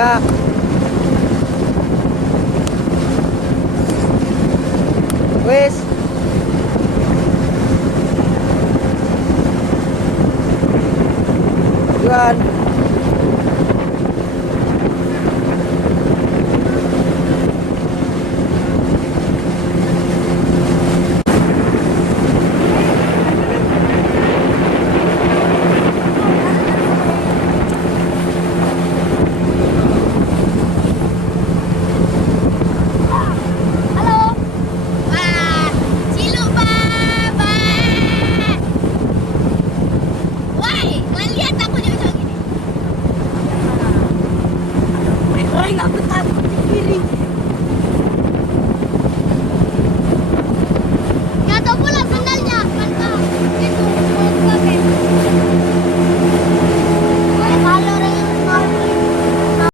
Ya. Wes. Juan. Halo. Wah, ciluk baba. Woi, kalian lihat aku di ujung ini. Oi, nggak betah.